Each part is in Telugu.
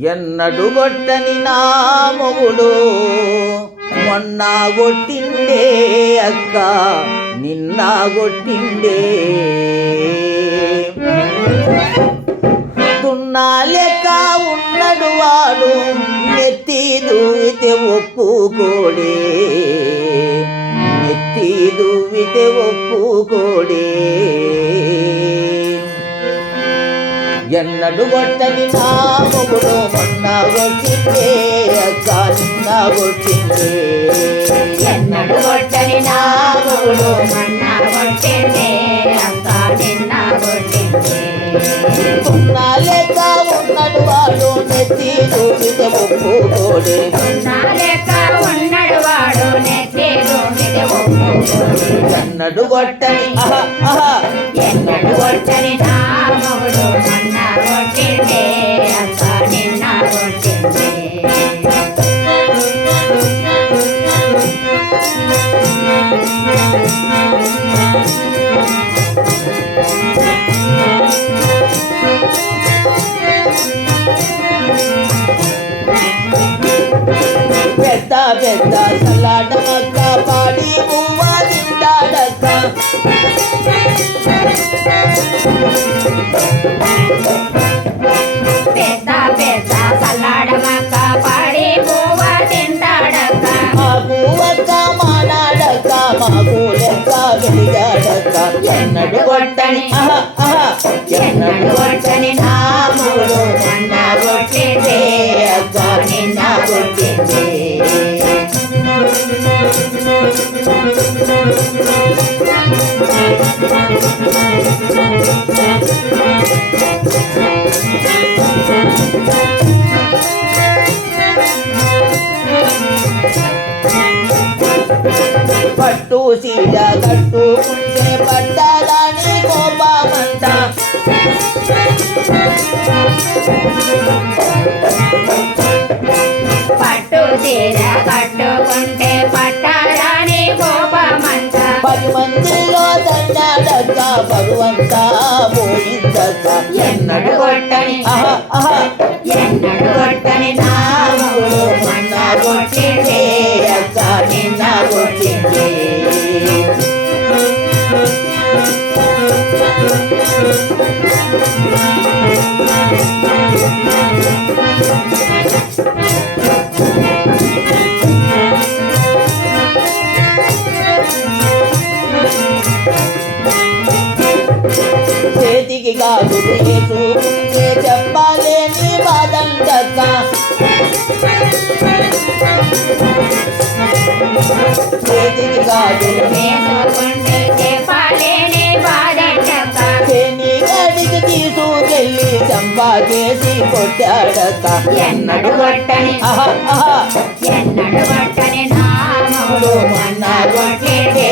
ఎన్నడుగొట్టని నా మొగుడు మొన్న కొట్టిండే అక్క నిన్న కొట్టిండే తున్నా లెక్క ఉన్నడు వాడు నెత్తి దూవితే ఒప్పుకోడే. నెత్తి దూవితే ఒప్పుకోడే. ఎన్నడు కొట్టని నా మొగుడు మొన్న కొట్టిందే అక్క నిన్న కొట్టిందే ఎన్నడు కొట్టని నా మొగుడు మొన్న కొట్టిందే అక్క నిన్న కొట్టిందే ఉన్నా లేక ఉన్నడు వాడు నెత్తి ఉన్నడు వాడు నెత్తి మీద ఒప్పుకోడు ఎన్నడు కొట్టని ఆహా ఆహా. ఎన్నడు కొట్టని పెద్ద పెద్ద సలాడమక్క ఎన్నడు కొట్టని ఎన్నడు కొట్టని నా మొగుడు మొన్న కొట్టిందే నిన్న కొట్టిందే. పట్టు సీడ కట్టుకుంటే పట్టాలని కోపమంట. పట్టు చీర కట్టుకుంటే పట్టాలని కోపమంట. పది మందిలో దండాడక్క పరువంతా పోయిందక్క ఎన్నడు కొట్టని ఆహా ఆహా. చేతికి గాజులు వేసుకుంటే చెప్పలేని బాధండక్క చేతికి గాజులు వేసుకుంటే చేసి కొట్టాడక్క ఎన్నడు కొట్టని ఎన్నడు కొట్టని నా మొగుడు మొన్న కొట్టిందే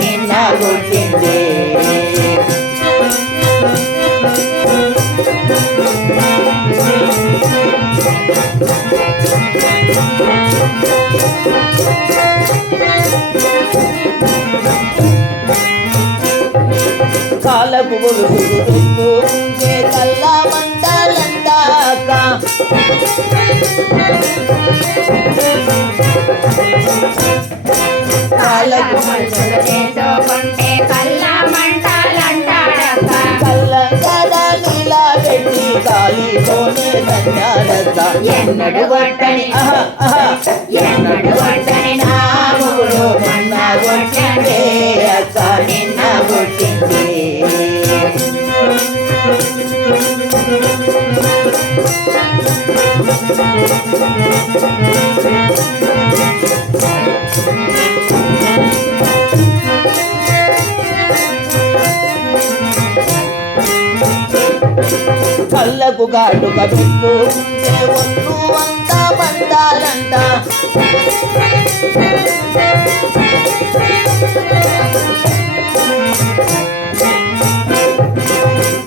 నిన్న కొట్టిందే. కాళ్ళకు మనుషులు చేసుకుంటే కళ్ళ మంటలంటాడక్క పెట్టి దండాడక్క ఎన్నడు ఆహా ఎన్నడు నా కళ్ళకు గాడు పెట్టుకుంటే ఒళ్ళు అంతా పండాలంట.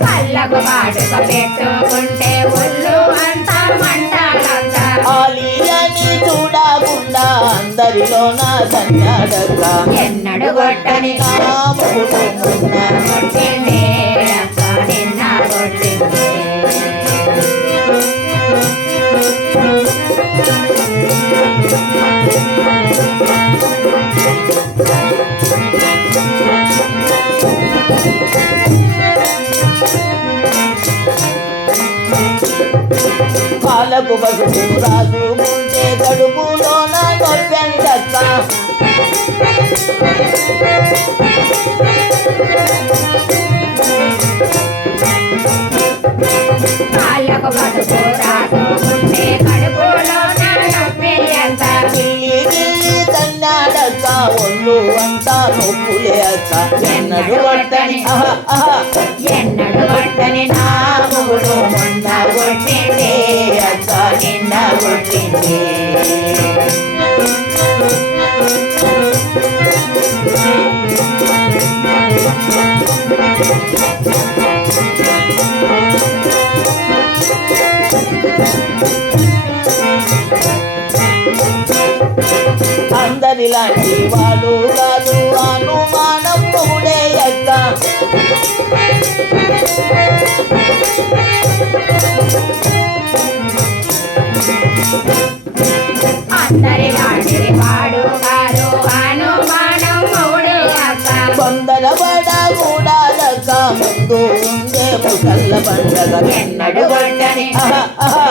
కళ్ళకు గాడు పెట్టుకుంటే చూడకుండా అందరిలో నా సన్యాడక ఎన్నడు కొట్టని నామములు పాలకు పసుపు రాసుకుంటే పసుపు రాసుకుంటే కడుపులో నొప్పి ఎంత తన్నాడక్క ఒళ్ళు అంతా నొప్పులే అక్క ఎన్నడు పట్టని ఆహా ఆహా. పుట్టింది కొట్టింది అక్క నిన్న కొట్టింది అందరిలాంటి వాడు కాదు అనుమానం మొగుడే కొందర బడ కూడాలక్క ముందు ఉందే ముసల్ల పండగ ఎన్నడు ఆహా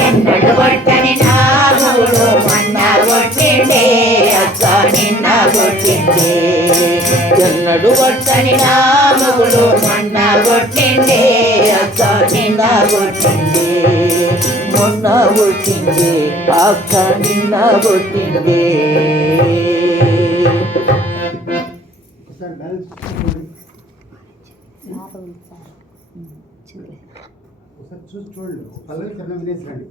ఎన్నడు కొట్టని నా మొగుడు మొన్న కొట్టింది అక్క నిన్న కొట్టింది ఎన్నడు కొట్టని నా మొగుడు మొన్న కొట్టింది అక్క నిన్న కొట్టింది మొన్న కొట్టింది అక్క నిన్న కొట్టింది వినేసి రండి.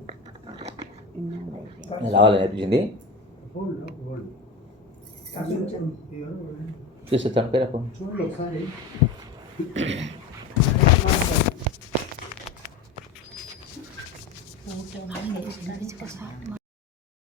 రావాలి ఫోన్ చూసి తన పేరు చూడండి